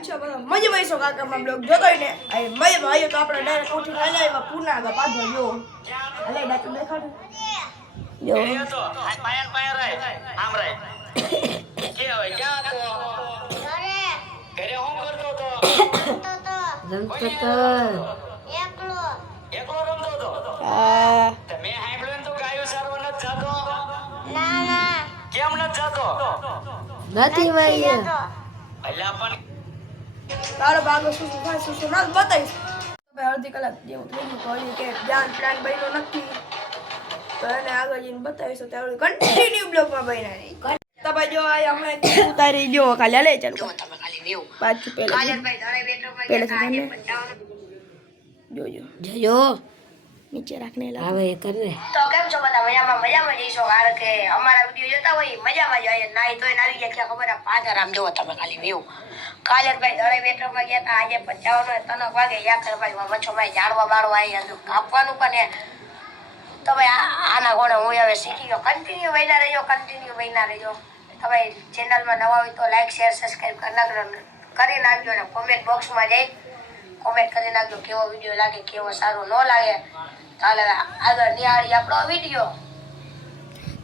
છો બધા મજામાં છો કાકા બ્લોગ જોતો ને આ મજામાં આવ્યો તો આપણે ડાયરેક્ટ ઉઠી હાલે આવ્યા પુના ગા પાછો જો હાલે ડાકુ દેખાડો જો એ તો પાયન પાયન રે આમ રે કે હવે ક્યાં તો ઘરે હું કરતો તો રમતો તો એકલો રમતો તો તમે હાંભળ્યું તો ગાયો સારવા ન જાતો ના કેમ ન જાતો નથી મારી અલ્યા પણ તારો ભાગો શું થાય શું ના બતાવીશ ભાઈ અડધી કલાક જેવું થઈ ગયું કહ્યું કે ધ્યાન પ્લાન બન્યો નથી તો એને આગળ જઈને બતાવીશું ત્યારે કન્ટિન્યુ બ્લોગમાં બન્યા નહીં તો ભાઈ જો આ અમે ઉતારી જો ખાલી લે ચાલો તમે ખાલી વેવ પાછું પહેલા ભાઈ ધરે બેઠો પહેલા જોજો જજો નીચે રાખને લા હવે એ કર રે તો કેમ છો બધા મજામાં જઈશો કારણ કે અમારા વિડિયો જોતા હોય મજામાં જ આવે નાઈ ધોઈને આવી ગયા કે ખબર આ પાધારામ જોવો તમે ખાલી વેવ કાલેરભાઈ ધરે બેઠોમાં ગયા હતા આજે 55 તનક વાગે યાકરભાઈ મચ્છોભાઈ જાડવા બાળવા આવી કાપવાનું પણ તો ભાઈ આના ગોણે હું હવે શીખી ગયો કન્ટિન્યુ વહીના રહેજો તો ભાઈ ચેનલમાં નવા હોય તો લાઈક શેર સબસ્ક્રાઇબ કરી નાખજો અને કોમેન્ટ બોક્સમાં જઈ કોમેન્ટ કરી નાખજો કેવો વિડીયો લાગે કેવો સારો ન લાગે ચાલે આગળ નિહાળી આપણો વિડીયો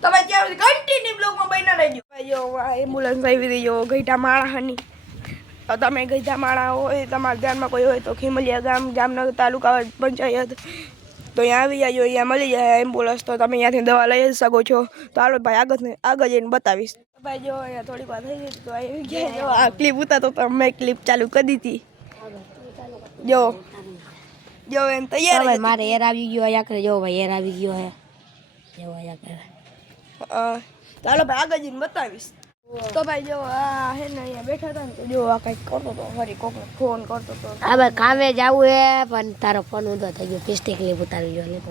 તમે ત્યાં કન્ટિન્યુ બ્લોગમાં બન્યા રહેજો ભાઈ જો આ એમ્બ્યુલન્સ આવી રહી જો ગઈઢા માળાની તો તમે ગઈઢા માળા હોય તમારા ધ્યાનમાં કોઈ હોય તો ખીમલિયા ગામ જામનગર તાલુકા પંચાયત તો અહીંયા આવી જાય અહીંયા મળી જાય એમ્બ્યુલન્સ તો તમે અહીંયાથી દવા લઈ શકો છો તો હાલો ભાઈ આગળ જઈને બતાવીશ ભાઈ જો અહીંયા થોડીક વાર થઈ ગઈ તો આવી ગયા જો આ ક્લિપ ઉતારતો તો મેં ક્લિપ ચાલુ કરી દીધી જો જો એમ તૈયાર હવે મારે એર આવી ગયો આયા કરે જો ભાઈ એર આવી ગયો હે જો આયા કરે ચાલો ભાઈ આગળ જઈને બતાવીશ તો ભાઈ જો આ હે ને અહીંયા બેઠા હતા ને તો જો આ કંઈક કરતો હતો ફરી કોકને ફોન કરતો હતો હા ભાઈ કામે જવું હે પણ તારો ફોન ઊંધો થઈ ગયો પિસ્ટિક ક્લિપ ઉતારી ગયો લેતો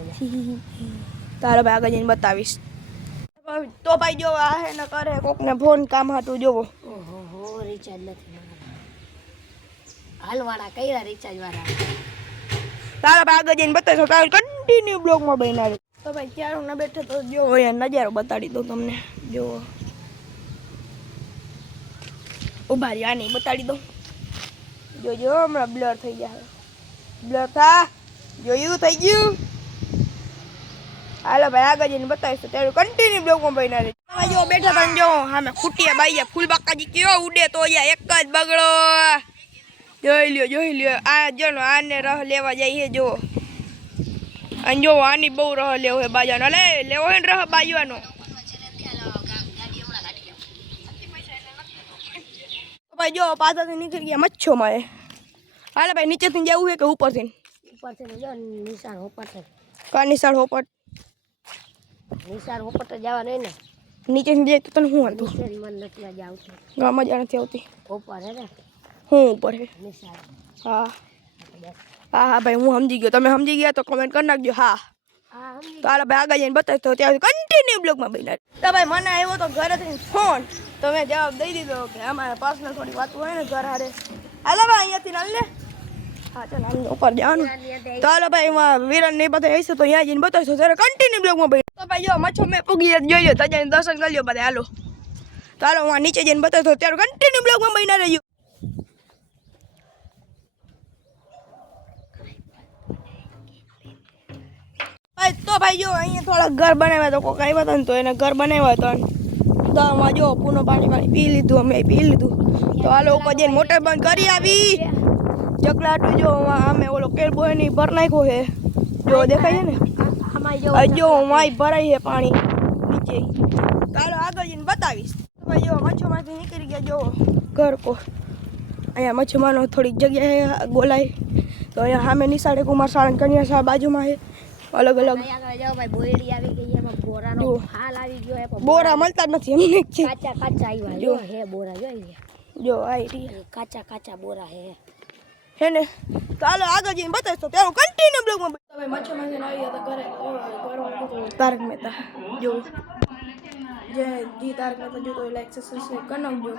ચાલો ભાઈ આગળ જઈને બતાવીશ તો ભાઈ જો આ હે ને કરે કોકને ફોન કામ હતું જોવો ઓહો રિચાર્જ નથી હાલવાળા કઈરા રિચાર્જ વાળા તારા ભાઈ આગળ જઈને બતાવીશ તારે કન્ટિન્યુ બ્લોગમાં બન્યા તો ભાઈ ક્યારો ના બેઠે તો જો અહીંયા નજારો બતાડી દઉં તમને જો ઉભા રહ્યા નહીં બતાડી દઉં જોજો હમણાં બ્લર થઈ ગયા બ્લર થા જોયું થઈ ગયું હાલો ભાઈ આગળ જઈને બતાવીશું ત્યારે કન્ટિન્યુ બ્લોગમાં બન્યા રહે તમે જો બેઠા હતા જો હા ખૂટિયા બાઈ ફૂલબાકાજી કયો ઉડે તો એક જ બગડો જોઈ લ્યો આ જો આને રહ લેવા જઈએ જો અને જો આની બહુ રહ લેવો હે બાજાનો લેવો હે ને રહ બાજવાનો ભાઈ જો પાછળથી નીકળી ગયા મચ્છો મારે હાલે ભાઈ નીચેથી જવું છે કે ઉપરથી જો નિશાળ હોપટ કા નિશાળ હોપટ તો જવા નહીં ને નીચેથી જાય તો તને શું હતું મન નથી મજા આવતી ગામ મજા નથી આવતી ઉપર હે ને હું ઉપર હે નિશાળ હા હા ભાઈ હું સમજી ગયો તમે સમજી ગયા તો કમેન્ટ કરી નાખજો હા તો હાલ ભાઈ આગળ જઈને બતાવીશ તો ત્યાં કન્ટિન્યુ બ્લોગમાં બન્યા તો ભાઈ મને આવ્યો તો ઘરેથી ફોન તો મેં જવાબ દઈ દીધો કે અમારે પર્સનલ થોડી વાતો હોય ને ઘર હારે હાલો ભાઈ અહીંયાથી નાલ ને હા ચાલ હાલ ઉપર જવાનું તો હાલો ભાઈ એમાં વિરન ને બધા હશે તો અહીંયા જઈને બતાવીશું ત્યારે કન્ટિન્યુ બ્લોગમાં બન્યા તો ભાઈ જો મચ્છો મેં પૂગી જોઈ લો તો જઈને દર્શન કરી લો બધા હાલો તો હાલો હું નીચે જઈને બતાવતો ત્યારે કન્ટિન્યુ બ્લોગમાં બન્યા રહ્યું તો ભાઈ જો અહીંયા થોડા ઘર બનાવ્યા તો કોઈક આવ્યા હતા ને તો એને ઘર બનાવ્યા હતા તો આમાં જો પૂનો પાણી પી લીધું અમે પી લીધું તો આ લોકો જઈને મોટર બંધ કરી આવી ચકલાટું જો અમે ઓલો કેળબો એની ભર નાખ્યો છે જો દેખાય છે ને જો માય ભરાઈ છે પાણી નીચે ચાલો આગળ જઈને બતાવીશ તો ભાઈ જો મચ્છોમાંથી નીકળી ગયા જો ઘર કો અહીંયા મચ્છોમાંનો થોડીક જગ્યાએ ગોલાય તો અહીંયા સામે નિશાળે કુમાર સાળંગ કન્યા શાળા બાજુમાં છે અલગ અલગ ભાઈ બોયડી આવી ગઈ એમાં બોરાનો ફાલ આવી ગયો હે બોરા મળતા જ નથી એમને છે કાચા આવ્યા જો હે બોરા જો આઈ કાચા બોરા હે ને તો હાલો આગળ જઈને બતાવીશ તો ત્યારે કન્ટિન્યુ બ્લોગમાં તમે મચ્છોમાંથી આવી હતા ઘરે તારક મહેતા જો જે જી તારક મહેતા જો તો લાઈક સબસ્ક્રાઇબ કરી નાખજો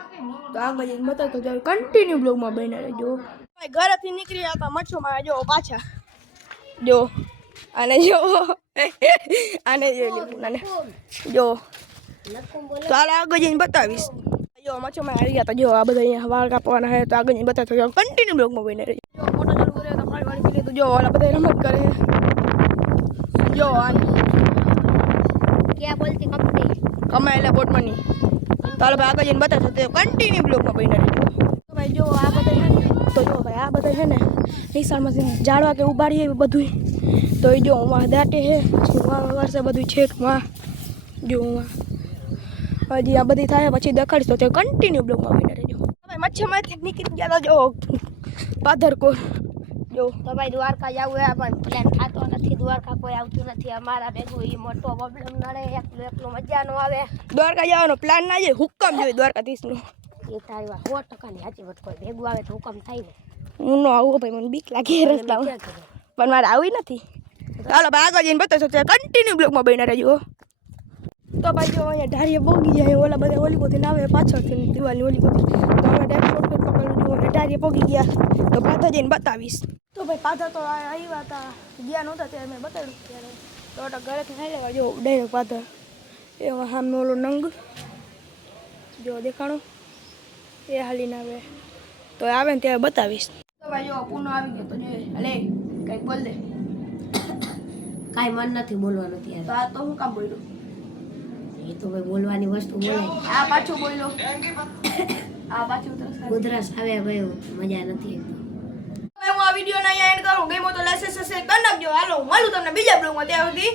તો આગળ જઈને બતાવતો ત્યારે કન્ટિન્યુ બ્લોગમાં બન્યા રહેજો ભાઈ ઘરેથી નીકળી હતા મચ્છોમાં જો પાછા જો આને જો આને જોઈ લો આને જો તો હાલ આગળ જઈને બતાવીશ જો મચ્છરમાં આવી ગયા તો જો આ બધા અહીંયા વાળ કાપવાના હે તો આગળ જઈને બતાવતો જો કન્ટિન્યુ બ્લોગમાં બને રહેજો જો મોટો ચાલુ કર્યો તો પાણી વાળી પી લીધું જો ઓલા બધા રમત કરે જો આ ક્યાં બોલતી કંપની કમાયેલા પોટ મની તો હાલો ભાઈ આગળ જઈને બતાવતો તો કન્ટિન્યુ બ્લોગમાં બને રહેજો તો ભાઈ જો આ બધા છે ને તો જો ભાઈ આ બધા છે ને નિશાળમાંથી ઝાડવા કે ઉબાડીએ બધું તો એ જો હું દાટે છે વર્ષે બધું છેક માં જો હું હજી આ બધી થાય પછી દેખાડીશ તો તે કન્ટિન્યુ બ્લોગમાં બની રહેજો તમે મચ્છરમાંથી નીકળી ગયા તો જો પાધરકોર જો તો ભાઈ દ્વારકા જવું હે પણ પ્લાન થતો નથી દ્વારકા કોઈ આવતું નથી અમારા ભેગું એ મોટો પ્રોબ્લેમ નડે એકલું મજા નો આવે દ્વારકા જવાનો પ્લાન ના જાય હુકમ જોઈએ દ્વારકાધીશનો એ તારી વાત 100%ની સાચી વાત કોઈ ભેગું આવે તો હુકમ થાય ને હું નો આવું ભાઈ મને બીક લાગે રસ્તામાં પણ મારે આવી નથી ચાલો ભાઈ આગળ જઈને બતાવશો કન્ટિન્યુ બ્લોગમાં બની રહેજો તો ભાઈ જો અહીંયા ઢારીએ પોગી જાય ઓલા બધા ઓલી પોથી ના આવે પાછળથી દિવાલની ઓલી પોથી તો અમે ડાયરેક્ટ શોર્ટકટ પકડ્યું અને ઢારીએ પોગી ગયા તો પાછા જઈને બતાવીશ તો ભાઈ પાછા તો આવ્યા હતા ગયા નહોતા ત્યારે મેં બતાવ્યું ત્યારે તો ઘરેથી ખાઈ લેવા જો ડાયરેક્ટ પાછા એમાં સામે ઓલો નંગ જો દેખાણો એ હાલીને આવે તો આવે ને ત્યારે બતાવીશ તો ભાઈ જો પૂનો આવી ગયો તો જો અલે કંઈક બોલ દે કાંઈ મન નથી બોલવાનું ત્યારે તો આ તો હું કામ બોલ્યું એ તો ભાઈ બોલવાની વસ્તુ બોલાય આ પાછું બોલ્યો આ પાછું ઉધરસ આવે ભાઈ મજા નથી હું આ વિડીયો ના એન્ડ કરું ગેમો તો લાઈક સબસ્ક્રાઇબ કરી નાખજો હાલો મળું તમને બીજા બ્લોગમાં ત્યાં સુધી